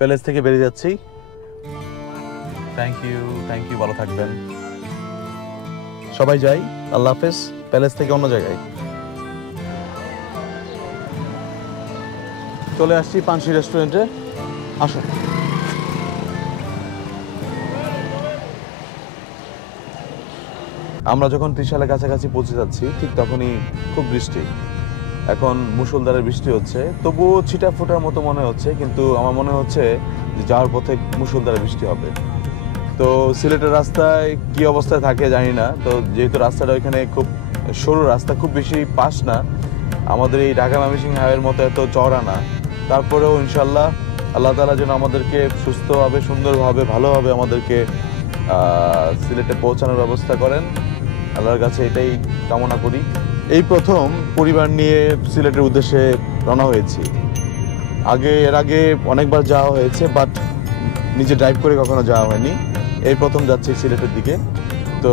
Palace থেকে বেরিয়ে যাচ্ছি। থ্যাংক ইউ, ভালো থাকবেন সবাই। যাই, আল্লাহ হাফেজ। প্যালেস থেকে অন্য জায়গায় চলে আসছি, পানসি রেস্টুরেন্টে। আসুন। আমরা যখন ত্রিশালের কাছাকাছি পৌঁছে যাচ্ছি ঠিক তখনই খুব বৃষ্টি। এখন মুষলধারে বৃষ্টি হচ্ছে, তবুও ছিটা ফোটার মতো মনে হচ্ছে, কিন্তু আমার মনে হচ্ছে যে যাওয়ার পথে মুষলধারে বৃষ্টি হবে। তো সিলেটের রাস্তায় কি অবস্থায় থাকে জানি না। তো যেহেতু রাস্তাটা ওইখানে খুব সরু রাস্তা, খুব বেশি পাশ না, আমাদের এই ঢাকা ময়মনসিংহ হাইওয়ের মতো এত চওড়া না, তারপরেও ইনশাল্লাহ আল্লাহ তাআলা যেন আমাদেরকে সুস্থভাবে, সুন্দরভাবে, ভালোভাবে আমাদেরকে সিলেটে পৌঁছানোর ব্যবস্থা করেন। আল্লাহর কাছে এটাই কামনা করি। এই প্রথম পরিবার নিয়ে সিলেটের উদ্দেশ্যে রওনা হয়েছি। এর আগে অনেকবার যাওয়া হয়েছে, বাট নিজে ড্রাইভ করে কখনো যাওয়া হয়নি। এই প্রথম যাচ্ছি সিলেটের দিকে। তো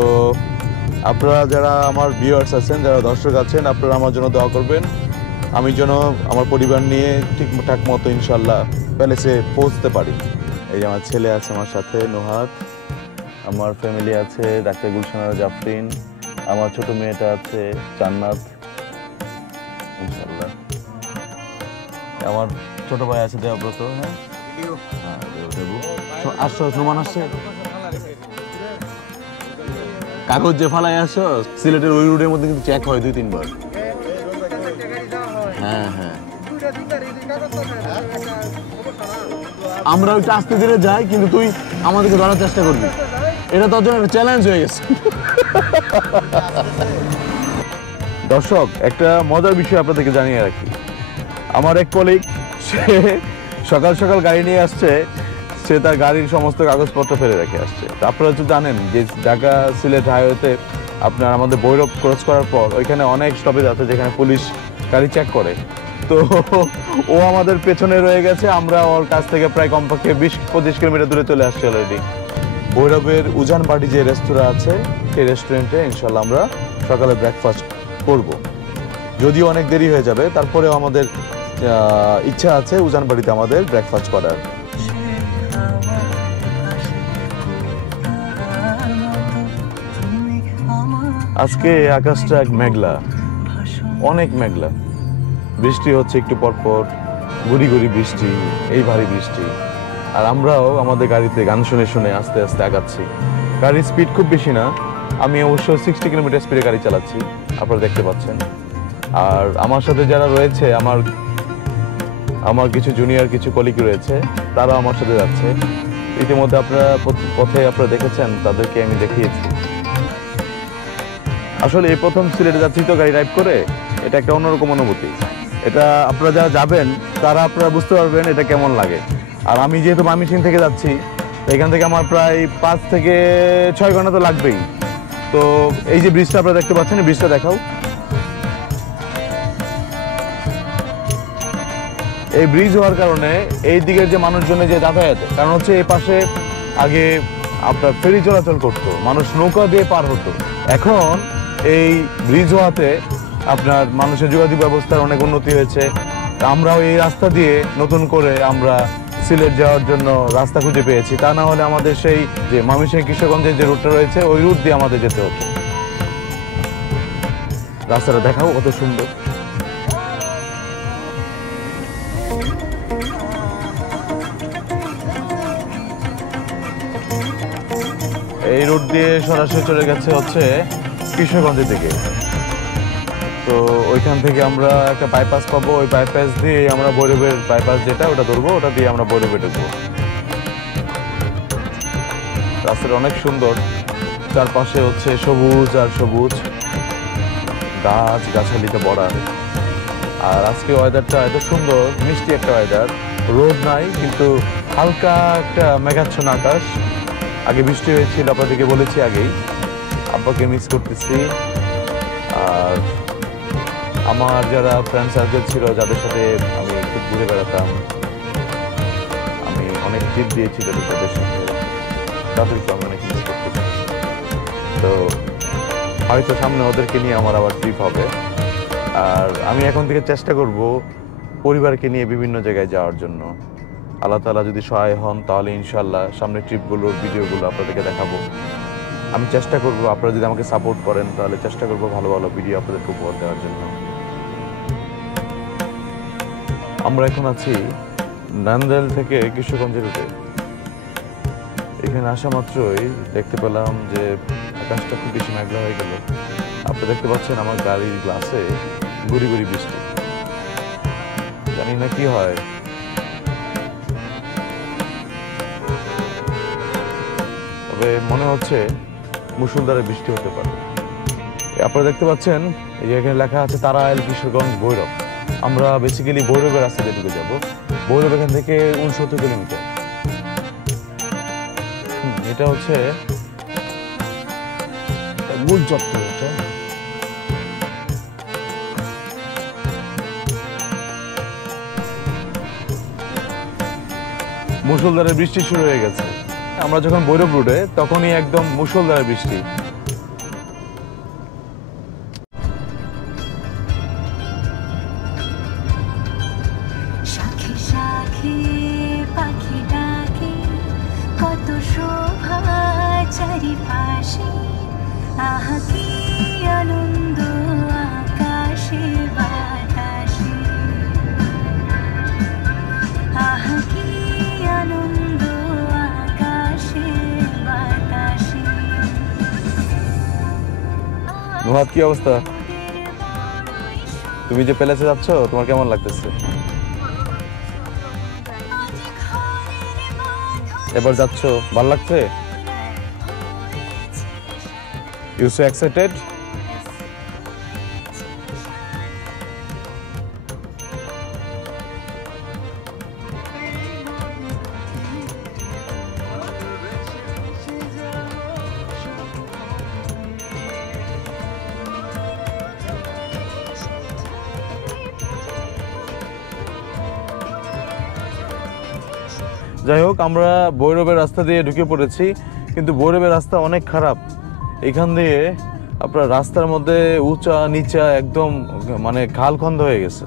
আপনারা যারা আমার ভিউয়ার্স আছেন, যারা দর্শক আছেন, আপনারা আমার জন্য দোয়া করবেন। আমি যেন আমার পরিবার নিয়ে ঠিকঠাক মতো ইনশাল্লাহ প্যালেসে পৌঁছতে পারি। এই যে আমার ছেলে আছে আমার সাথে, নোহাত, আমার ফ্যামিলি আছে, ডাক্তার গুলশানারা জাফরিন, আমার ছোট মেয়েটা আছে জান্নাত, ইনশাল্লাহ। আমার ছোট ভাই আছে দেবব্রত। হ্যাঁ, আসছো, সুমান আসছে। কাগজ যে ফালাই আসছো, সিলেটের ওই রুটের মধ্যে কিন্তু চেক হয় 2-3 বার। হ্যাঁ হ্যাঁ, আমরা ওইটা আস্তে ধীরে যাই, কিন্তু তুই আমাদেরকে ধরার চেষ্টা করবি। এটা তোর জন্য চ্যালেঞ্জ হয়ে গেছে। দর্শক, একটা মজার বিষয় আপনাদেরকে জানিয়ে রাখি। আমার এক কলিগ, সে সকাল সকাল গাড়ি নিয়ে আসছে, সে তার গাড়ির সমস্ত কাগজপত্র ফেলে রেখে আসছে। আপনারা তো জানেন যে ঢাকা সিলেট হাইওয়েতে আপনার আমাদের ভৈরব ক্রস করার পর ওইখানে অনেক স্টপেজ আছে যেখানে পুলিশ গাড়ি চেক করে। তো ও আমাদের পেছনে রয়ে গেছে, আমরা ওর কাছ থেকে প্রায় কমপক্ষে 20-25 কিলোমিটার দূরে চলে আসছি অলরেডি। ভৈরবের উজান বাড়ি যে রেস্তোরাঁ আছে, সেই রেস্টুরেন্টে ইনশাল্লাহ আমরা সকালে ব্রেকফাস্ট করব। যদিও অনেক দেরি হয়ে যাবে, তারপরেও আমাদের ইচ্ছা আছে উজান বাড়িতে আমাদের ব্রেকফাস্ট করার। আজকে আকাশটা মেঘলা, অনেক মেঘলা, বৃষ্টি হচ্ছে একটু পরপর, গুড়ি গুড়ি বৃষ্টি, এই ভারী বৃষ্টি। আর আমরাও আমাদের গাড়িতে গান শুনে শুনে আস্তে আস্তে আগাচ্ছি। গাড়ির স্পিড খুব বেশি না, আমি অবশ্য 60 কিলোমিটার স্পিডে গাড়ি চালাচ্ছি, আপনারা দেখতে পাচ্ছেন। আর আমার সাথে যারা রয়েছে, আমার কিছু জুনিয়র, কিছু কলিগ রয়েছে, তারা আমার সাথে যাচ্ছে। ইতিমধ্যে আপনারা পথে আপনারা দেখেছেন, তাদেরকে আমি দেখিয়েছি। আসলে এই প্রথম সিলেটে যাচ্ছি তো গাড়ি ড্রাইভ করে, এটা একটা অন্যরকম অনুভূতি। এটা আপনারা যারা যাবেন তারা আপনারা বুঝতে পারবেন এটা কেমন লাগে। আর আমি যেহেতু ময়মনসিংহ থেকে যাচ্ছি, এখান থেকে আমার প্রায় 5 থেকে 6 ঘন্টা তো লাগবেই। তো এই যে ব্রিজটা আপনারা দেখতে পাচ্ছেন, এই ব্রিজটা দেখাও। এই ব্রিজ হওয়ার কারণে এই দিকের যে মানুষজনের যে যাতায়াত, কারণ হচ্ছে এই পাশে আগে আপনার ফেরি চলাচল করতো, মানুষ নৌকা দিয়ে পার হতো। এখন এই ব্রিজ হওয়াতে আপনার মানুষের যোগাযোগ ব্যবস্থার অনেক উন্নতি হয়েছে। আমরাও এই রাস্তা দিয়ে নতুন করে আমরা সিলেট যাওয়ার জন্য রাস্তা খুঁজে পেয়েছি। তা না হলে আমাদের সেই যে ময়মনসিংহ কিশোরগঞ্জের যে রুটটা রয়েছে, ওই রুট দিয়ে আমাদের যেতে হতো। রাস্তাটা দেখাও, কত সুন্দর। এই রুট দিয়ে সরাসরি চলে গেছে হচ্ছে কিশোরগঞ্জের দিকে। তো ওইখান থেকে আমরা একটা বাইপাস পাবো, ওই বাইপাস দিয়ে আমরা ভৈরবের বাইপাস যেটা ওটা ধরবো, ওটা দিয়ে আমরা ভৈরবে ঢুকবো। রাস্তাটা অনেক সুন্দর, চারপাশে হচ্ছে সবুজ আর সবুজ, গাছ গাছালিতে ভরা। আর আজকে ওয়েদারটা এত সুন্দর, মিষ্টি একটা ওয়েদার, রোদ নাই, কিন্তু হালকা একটা মেঘাচ্ছন্ন আকাশ। আগে বৃষ্টি হয়েছিল, আপনাদেরকে বলেছি আগেই। আব্বাকে মিস করতেছি। আর আমার যারা ফ্রেন্ড সার্কেল ছিল, যাদের সাথে আমি খুব ঘুরে বেড়াতাম, আমি অনেক ট্রিপ দিয়েছি তাদের সাথে, তাদেরকে আমি অনেক মিস করতেছি। তো হয়তো সামনে ওদেরকে নিয়ে আমার আবার ট্রিপ হবে। আর আমি এখন থেকে চেষ্টা করব পরিবারকে নিয়ে বিভিন্ন জায়গায় যাওয়ার জন্য। আল্লাহ তাআলা যদি সহায় হন তাহলে ইনশাআল্লাহ সামনের ট্রিপগুলোর ভিডিওগুলো আপনাদেরকে দেখাবো। আমি চেষ্টা করব, আপনারা যদি আমাকে সাপোর্ট করেন তাহলে চেষ্টা করব ভালো ভালো ভিডিও আপনাদেরকে উপহার দেওয়ার জন্য। আমরা এখন আছি নান্দাইল থেকে কিশোরগঞ্জ রুটে। এখানে আসা মাত্রই দেখতে পেলাম যে আকাশটা খুব বেশি মেঘলা হয়ে গেল। আপনি দেখতে পাচ্ছেন আমার গাড়ির গ্লাসে গুড়ি গুড়ি বৃষ্টি। জানি না কি হয়। তবে মনে হচ্ছে মুষলধারে বৃষ্টি হতে পারে। আপনারা দেখতে পাচ্ছেন এই যে এখানে লেখা আছে তারাইল কিশোরগঞ্জ ভৈরব। আমরা বেসিক্যালি ভৈরবের রাস্তা দিয়ে ঢুকে যাবো। ভৈরব এখান থেকে 69 কিলোমিটার। এটা হচ্ছে মূল চত্বর। এটা মুষলধারে বৃষ্টি শুরু হয়ে গেছে। আমরা যখন ভৈরব রোডে তখনই একদম মুষলধারে বৃষ্টি। নুহাত, কি অবস্থা? তুমি যে প্যালেসে যাচ্ছ, তোমার কেমন লাগতেছে? এবার যাচ্ছ, ভালো লাগছে? You so excited? যাই হোক, আমরা ভৈরবের রাস্তা দিয়ে ঢুকে পড়েছি, কিন্তু ভৈরবের রাস্তা অনেক খারাপ। এখান দিয়ে আপনার রাস্তার মধ্যে উঁচা নিচা একদম মানে খালখন্দ হয়ে গেছে।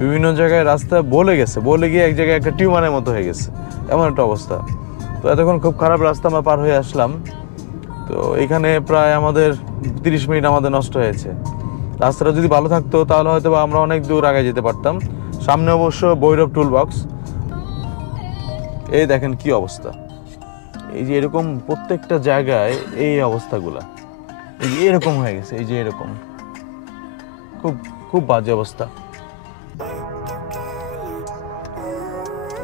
বিভিন্ন জায়গায় রাস্তা বলে গিয়ে এক জায়গায় একটা টিউমারের মতো হয়ে গেছে, এমন একটা অবস্থা। তো এতক্ষণ খুব খারাপ রাস্তা আমরা পার হয়ে আসলাম। তো এখানে প্রায় আমাদের 30 মিনিট আমাদের নষ্ট হয়েছে। রাস্তাটা যদি ভালো থাকতো তাহলে হয়তো আমরা অনেক দূর আগে যেতে পারতাম। সামনে অবশ্য ভৈরব টুল বক্স। এই দেখেন কি অবস্থা। এই যে এরকম প্রত্যেকটা জায়গায় এই অবস্থাগুলা এই যে এরকম হয়ে গেছে। এই যে এরকম খুব খুব বাজে অবস্থা।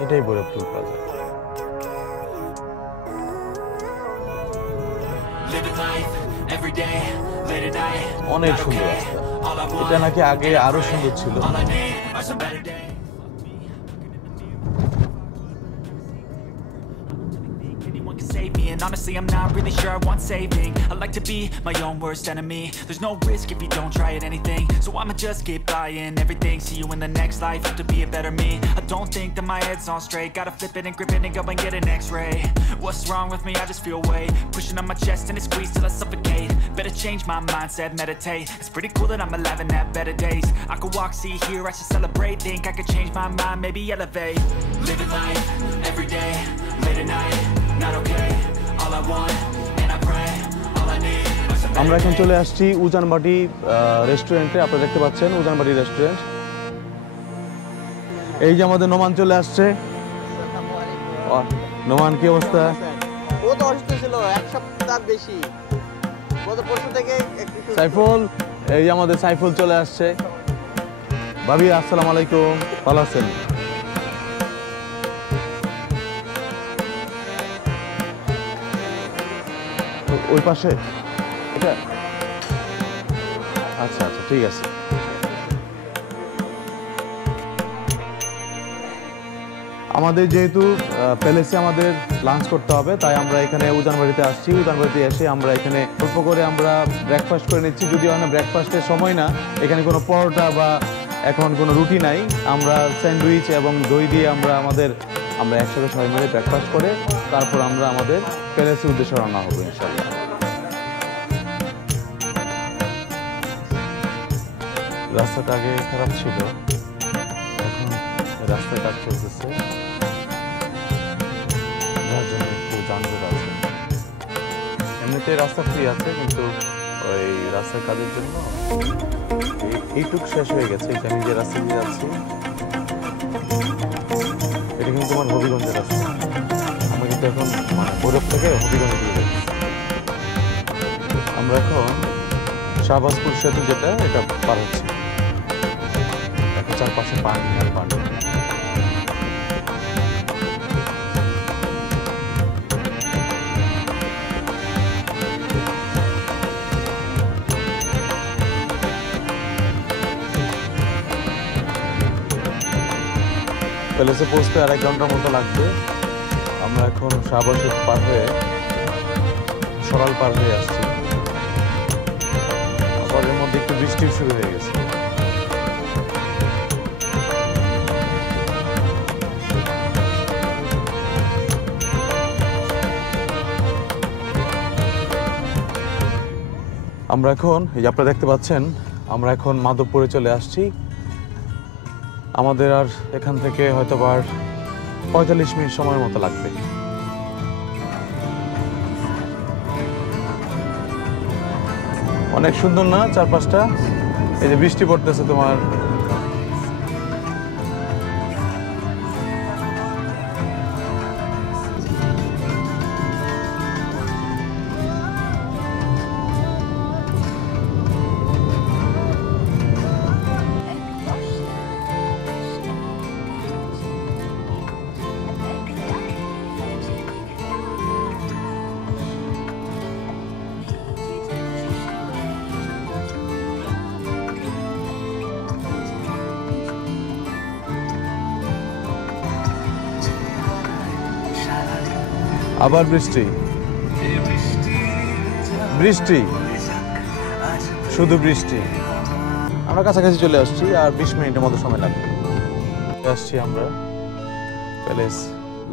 এটাই ভৈরব টুল প্লাজা। অনেক সুন্দর রাস্তা। এটা নাকি আগে আরো সুন্দর ছিল। And honestly, I'm not really sure I want saving. I like to be my own worst enemy. There's no risk if you don't try at anything, so I'ma just keep buying everything. See you in the next life, have to be a better me. I don't think that my head's on straight. Gotta flip it and grip it and go and get an x-ray. What's wrong with me? I just feel weight pushing on my chest and it squeezes till I suffocate. Better change my mindset, meditate. It's pretty cool that I'm alive and have better days. I could walk, see, hear, I should celebrate. Think I could change my mind, maybe elevate. Living life, every day, late at night, not okay. আমরা এখন চলে আসছি উজানবাটি রেস্টুরেন্টে। আপনারা দেখতে পাচ্ছেন Ujanbati restaurant. এই যে আমাদের নোমান চলে আসছে। নোমান, কি অবস্থা? ও তো অসুস্থ ছিল এক সপ্তাহ বেশি, গত পরশু থেকে একটু সুস্থ। সাইফুল, এই যে আমাদের সাইফুল চলে আসছে। ভাবি, আসসালামু আলাইকুম, ভালো আছেন? ওই পাশে এটা? আচ্ছা আচ্ছা, ঠিক আছে। আমাদের যেহেতু প্যালেসে আমাদের লাঞ্চ করতে হবে, তাই আমরা এখানে উজানবাড়িতে আসছি। উজানবাড়িতে এসে আমরা এখানে অল্প করে আমরা ব্রেকফাস্ট করে নিচ্ছি। যদিও না ব্রেকফাস্টের সময় না, এখানে কোনো পরোটা বা এখন কোনো রুটি নাই। আমরা স্যান্ডউইচ এবং দই দিয়ে আমরা একসাথে সবাই মিলে ব্রেকফাস্ট করে তারপর আমরা আমাদের প্যালেসের উদ্দেশ্যে রওনা হবো ইনশাআল্লাহ। রাস্তাটা আগে খারাপ ছিল, এখন রাস্তায় কাজ চলতেছে। এমনিতে রাস্তা ফ্রি আছে, কিন্তু ওই রাস্তার কাজের জন্য এইটুক শেষ হয়ে গেছে। এটা আমি যে রাস্তা দিয়ে যাচ্ছি এটা কিন্তু আমার হবিগঞ্জের রাস্তা। আমরা কিন্তু এখন মানে ভৈরব থেকে হবিগঞ্জ দিয়ে যাচ্ছি। আমরা এখন শাহবাজপুর সেতু যেটা এটা পার হচ্ছি। এখন চারপাশে পানি আর পানি। প্যালেসে পৌঁছতে আর 1 ঘন্টার মতো লাগবে। আমরা এখন শাহবাজ পার হয়ে সরাল পার হয়ে আসছি। আবার এর মধ্যে একটু বৃষ্টিও শুরু হয়ে গেছে। আমরা এখন এই যে আপনারা দেখতে পাচ্ছেন, আমরা এখন মাধবপুরে চলে আসছি। আমাদের আর এখান থেকে হয়তো আর 45 মিনিট সময়ের মতো লাগবে। অনেক সুন্দর না চারপাশটা? এই যে বৃষ্টি পড়তেছে তোমার। আবার বৃষ্টি, বৃষ্টি, শুধু বৃষ্টি। আমরা কাছাকাছি চলে আসছি, আর 20 মিনিটের মতো সময় লাগবে। আসছি আমরা প্যালেস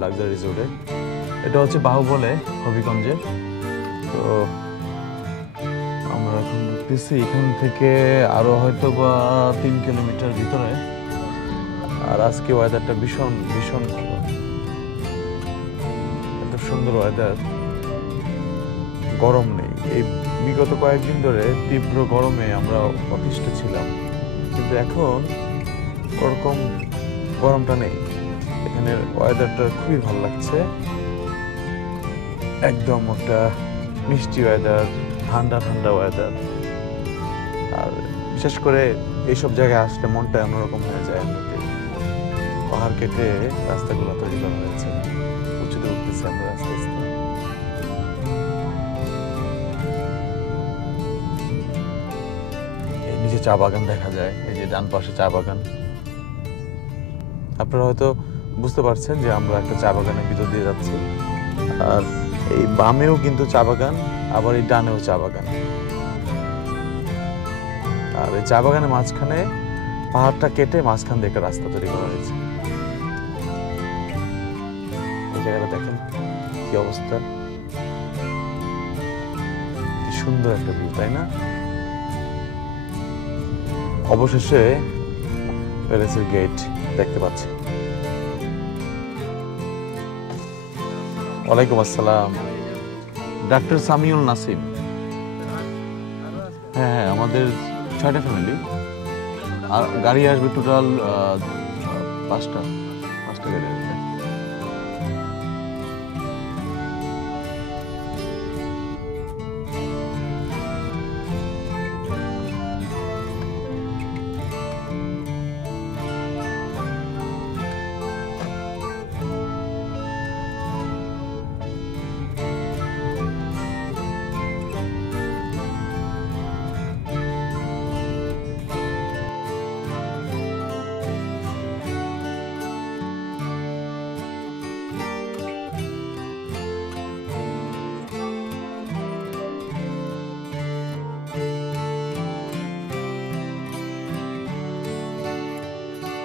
লাক্সারি রিসোর্টে। এটা হচ্ছে বাহুবলে হবিগঞ্জের। তো আমরা এখন ঢুকতেছি এখান থেকে আরো হয়তো বা 3 কিলোমিটার ভিতরে। আর আজকে ওয়েদারটা ভীষণ ভীষণ ভালো, সুন্দর ওয়েদার, গরম নেই। এই বিগত কয়েকদিন ধরে তীব্র গরমে আমরা অতিষ্ঠ ছিলাম, কিন্তু এখন ওরকম গরমটা নেই। এখানের ওয়েদারটা খুবই ভালো লাগছে, একদম একটা মিষ্টি ওয়েদার, ঠান্ডা ঠান্ডা ওয়েদার। আর বিশেষ করে এইসব জায়গায় আসলে মনটা অন্যরকম হয়ে যায়। এমনিতে পাহাড় কেটে রাস্তাগুলো তৈরি করা হয়েছে, উঁচুতে উঠতেছে আমরা আস্তে আস্তে। এই নিচে চা বাগান দেখা যায়, এই যে ডান পাশে চা বাগান। আপনারা হয়তো বুঝতে পারছেন যে আমরা একটা চা বাগানের ভিতর দিয়ে যাচ্ছি। আর এই বামেও কিন্তু চা বাগান, আবার এই ডানেও চা বাগান। আর এই চা বাগানের মাঝখানে পাহাড়টা কেটে মাঝখান দিয়ে একটা রাস্তা তৈরি করা হয়েছে। এই জায়গাটা দেখেন কি অবস্থা, কি সুন্দর একটা ভিউ, তাই না? অবশেষে প্যালেসের গেট দেখতে পাচ্ছি। ওয়ালাইকুম আসসালাম, ডাক্তার সামিউল নাসিম। হ্যাঁ হ্যাঁ, আমাদের 6টা ফ্যামিলি, আর গাড়ি আসবে টোটাল 5টা গাড়ি আসবে।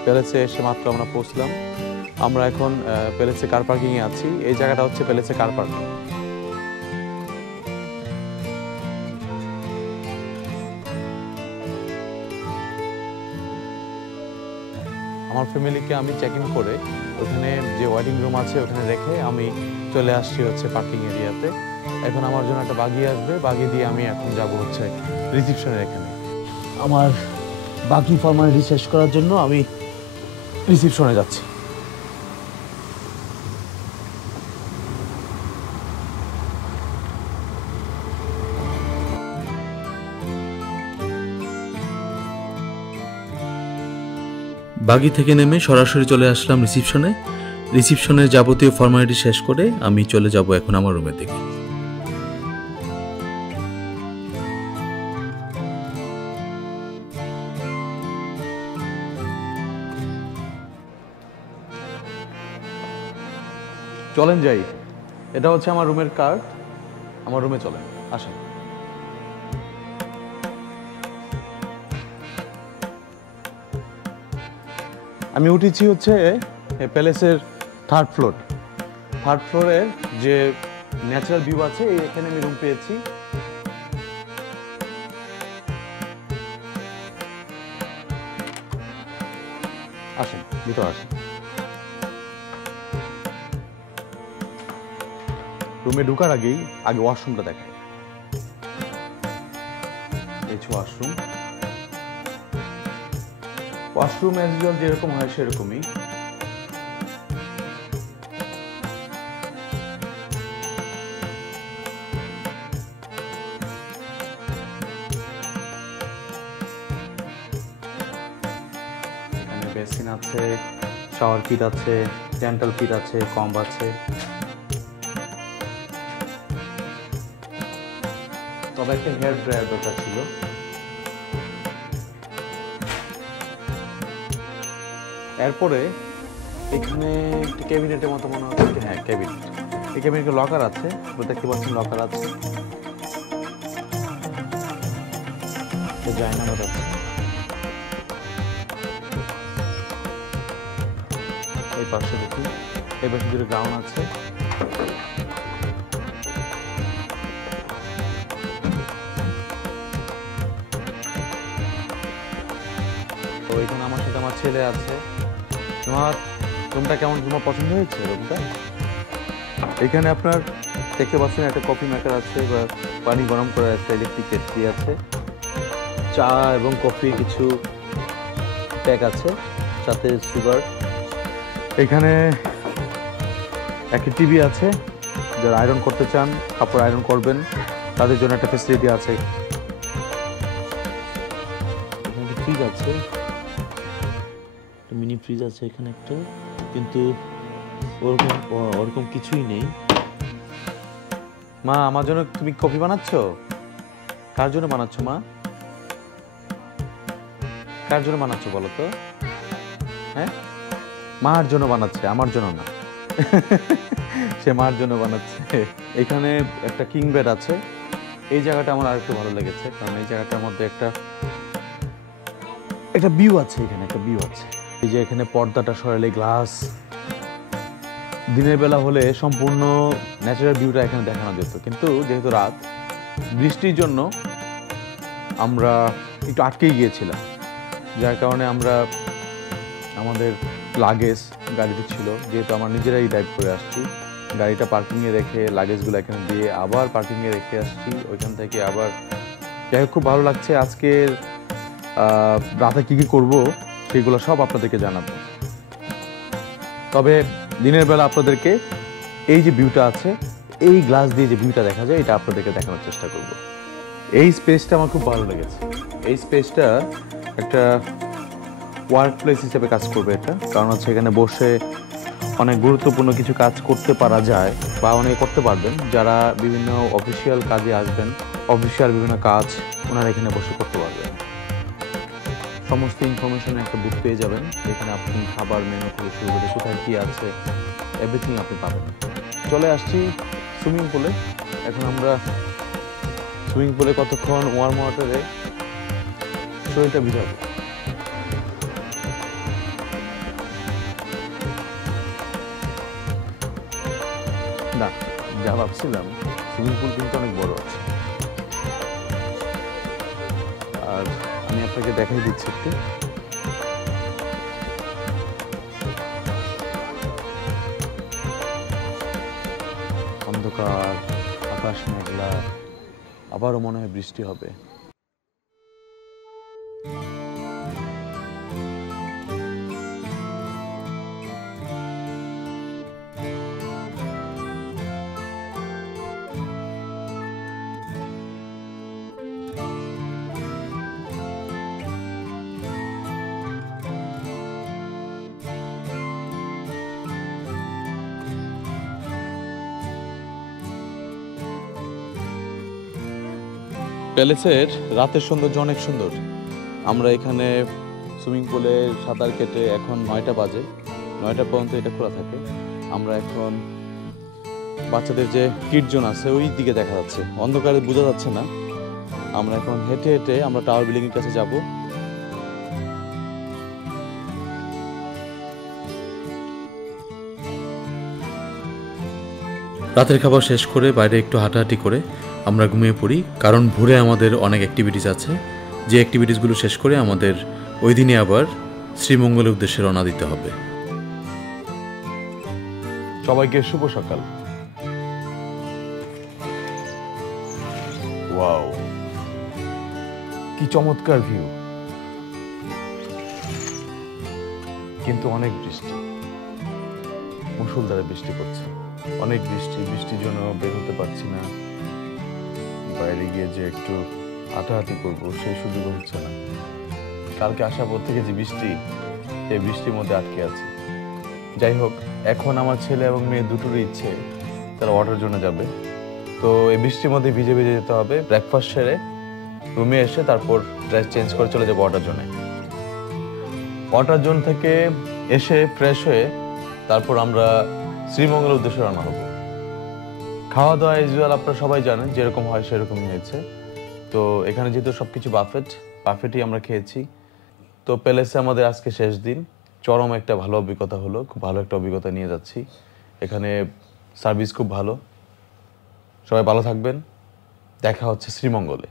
প্যালেসে এসে মাত্র আমরা পৌঁছলাম। আমরা এখন প্যালেসে কার পার্কিং এ আছি। এই জায়গাটা হচ্ছে প্যালেসে কার পার্কিং। আমার আমার ফ্যামিলিকে আমি চেক ইন করে ওখানে যে ওয়েটিং রুম আছে ওখানে রেখে আমি চলে আসছি হচ্ছে পার্কিং এরিয়াতে। এখন আমার জন্য একটা বাগি আসবে, বাগি দিয়ে আমি এখন যাব হচ্ছে রিসিপশনের এখানে। আমার বাকি ফর্মালিটি শেষ করার জন্য আমি রিসিপশনে যাচ্ছি। বাগি থেকে নেমে সরাসরি চলে আসলাম রিসিপশনে। রিসিপশনের যাবতীয় ফর্মালিটি শেষ করে আমি চলে যাব এখন আমার রুমের দিকে। চলেন যাই, এটা হচ্ছে আমার রুমের কার্ড। আমার রুমে চলেন, আসেন। আমি উঠেছি হচ্ছে প্যালেসের থার্ড ফ্লোরের যে ন্যাচারাল ভিউ আছে এখানে আমি রুম পেয়েছি। আসেন, ভিতরে আসেন। রুমে ঢোকার আগেই আগে ওয়াশরুমটা দেখায়। এই ওয়াশরুম, ওয়াশরুম অ্যাজ ইউজুয়াল যেরকম হয় সেরকমই। এখানে বেসিন আছে, শাওয়ার কিট আছে, ডেন্টাল কিট আছে, কম্ব আছে। তবে একটা হেয়ার ড্রায়ার দরকার ছিল। এরপরে এখানে একটি ক্যাবিনেটের মতো মনে হচ্ছে, হ্যাঁ ক্যাবিনেট। এই ক্যাবিনেটে লকার আছে, দেখতে পাচ্ছেন লকার আছে। যায় না আছে। এই পাশে দেখুন, এই পাশে দুটো গাউন আছে। তো এখানে আমার সাথে আমার ছেলে আছে। তোমার রুমটা কেমন, তোমার পছন্দ হয়েছে রুমটা? এখানে আপনার দেখতে পাচ্ছেন একটা কফি মেকার আছে, বা পানি গরম করার একটা ইলেকট্রিক কেটলি আছে, চা এবং কফি কিছু প্যাক আছে, সাথে সুগার। এখানে একটা টিভি আছে, যারা আয়রন করতে চান, কাপড় আয়রন করবেন তাদের জন্য একটা ফেসিলিটি আছে। এখানে ফ্রিজ আছে, মিনি ফ্রিজ আছে এখানে একটা, কিন্তু ওরকম কিছুই নেই। মা, আমার জন্য তুমি কফি বানাচ্ছ? কার জন্য বানাচ্ছ মা? কার জন্য বানাচ্ছ বলো তো? হ্যাঁ, মার জন্য বানাচ্ছে, আমার জন্য না। সে মার জন্য বানাচ্ছে। এখানে একটা কিং বেড আছে। এই জায়গাটা আমার আরেকটু ভালো লেগেছে, কারণ এই জায়গাটার মধ্যে একটা ভিউ আছে। এখানে একটা ভিউ আছে। এই যে এখানে পর্দাটা সরালে গ্লাস, দিনের বেলা হলে সম্পূর্ণ ন্যাচারাল ভিউটা এখানে দেখানো যেত, কিন্তু যেহেতু রাত, বৃষ্টির জন্য আমরা একটু আটকেই গিয়েছিলাম, যার কারণে আমরা আমাদের লাগেজ গাড়িতে ছিল, যেহেতু আমরা নিজেরাই ড্রাইভ করে আসছি, গাড়িটা পার্কিংয়ে রেখে লাগেজগুলো এখানে দিয়ে আবার পার্কিংয়ে রেখে আসছি, ওইখান থেকে আবার। যাই হোক, খুব ভালো লাগছে। আজকের রাতে কী কী করবো সেগুলো সব আপনাদেরকে জানাবো। তবে দিনের বেলা আপনাদেরকে এই যে ভিউটা আছে, এই গ্লাস দিয়ে যে ভিউটা দেখা যায়, এটা আপনাদেরকে দেখানোর চেষ্টা করব। এই স্পেসটা আমার খুব ভালো লেগেছে। এই স্পেসটা একটা ওয়ার্ক প্লেস হিসেবে কাজ করবে এটা, কারণ হচ্ছে এখানে বসে অনেক গুরুত্বপূর্ণ কিছু কাজ করতে পারা যায়, বা অনেকে করতে পারবেন যারা বিভিন্ন অফিসিয়াল কাজে আসবেন। অফিসিয়াল বিভিন্ন কাজ ওনারা এখানে বসে করতে পারবেন। সমস্ত ইনফরমেশন একটা বুক পেয়ে যাবেন, যেখানে আপনি খাবার মেনু থেকে শুরু করে কোথায় কী আছে এভরিথিং আপনি পাবেন। চলে আসছি সুইমিং পুলে। এখন আমরা সুইমিং পুলে কতক্ষণ ওয়ার্ম ওয়াটারে শরীরটা ভিজাবো। না, যা ভাবছিলাম, সুইমিং পুল কিন্তু অনেক বড় আছে। আর আমি আপনাকে দেখাই দিচ্ছি একটু। অন্ধকার, আকাশ মেঘলা, আবারও মনে হয় বৃষ্টি হবে। প্যালেসের রাতের সৌন্দর্য অনেক সুন্দর। আমরা এখানে সুইমিং পুলে সাঁতার কেটে এখন 9টা বাজে, 9টা পর্যন্ত এটা খোলা থাকে। আমরা এখন বাচ্চাদের যে কিড জোন আছে ওই দিকে দেখা যাচ্ছে, অন্ধকারে বোঝা যাচ্ছে না। আমরা এখন হেঁটে হেঁটে আমরা টাওয়ার বিল্ডিং এর কাছে যাব। রাতের খাবার শেষ করে বাইরে একটু হাঁটাহাঁটি করে আমরা ঘুমিয়ে পড়ি, কারণ ভোরে আমাদের অনেক অ্যাক্টিভিটিস আছে। যে অ্যাক্টিভিটিসগুলো শেষ করে আমাদের ওই দিনে আবার শ্রীমঙ্গলের উদ্দেশ্যে রওনা দিতে হবে। সবাইকে শুভ সকাল। ওয়াও, কি চমৎকার ভিউ, কিন্তু অনেক বৃষ্টি, মুষলধারে বৃষ্টি পড়ছে, অনেক বৃষ্টি। বৃষ্টির জন্য বের হতে পারছি না, বাইরে গিয়ে যে একটু হাঁটাহাঁটি করবো সেই সুযোগ হচ্ছে না। কালকে আসার পর থেকে যে বৃষ্টি, এই বৃষ্টির মধ্যে আটকে আছি। যাই হোক, এখন আমার ছেলে এবং মেয়ে দুটোরই ইচ্ছে তারা ওয়াটার জন্য যাবে। তো এই বৃষ্টির মধ্যে ভিজে ভিজে যেতে হবে। ব্রেকফাস্ট সেরে রুমে এসে তারপর ড্রেস চেঞ্জ করে চলে যাবো ওয়াটার জোনে। ওয়াটার জোন থেকে এসে ফ্রেশ হয়ে তারপর আমরা শ্রীমঙ্গলের উদ্দেশ্যে রওনা হবো। খাওয়া দাওয়া ইউজুয়াল আপনারা সবাই জানেন যেরকম হয় সেরকমই হয়েছে। তো এখানে যেহেতু সবকিছু বাফেটই আমরা খেয়েছি। তো প্যালেসে আমাদের আজকে শেষ দিন, চরম একটা ভালো অভিজ্ঞতা হলো, খুব ভালো একটা অভিজ্ঞতা নিয়ে যাচ্ছি। এখানে সার্ভিস খুব ভালো। সবাই ভালো থাকবেন, দেখা হচ্ছে শ্রীমঙ্গলে।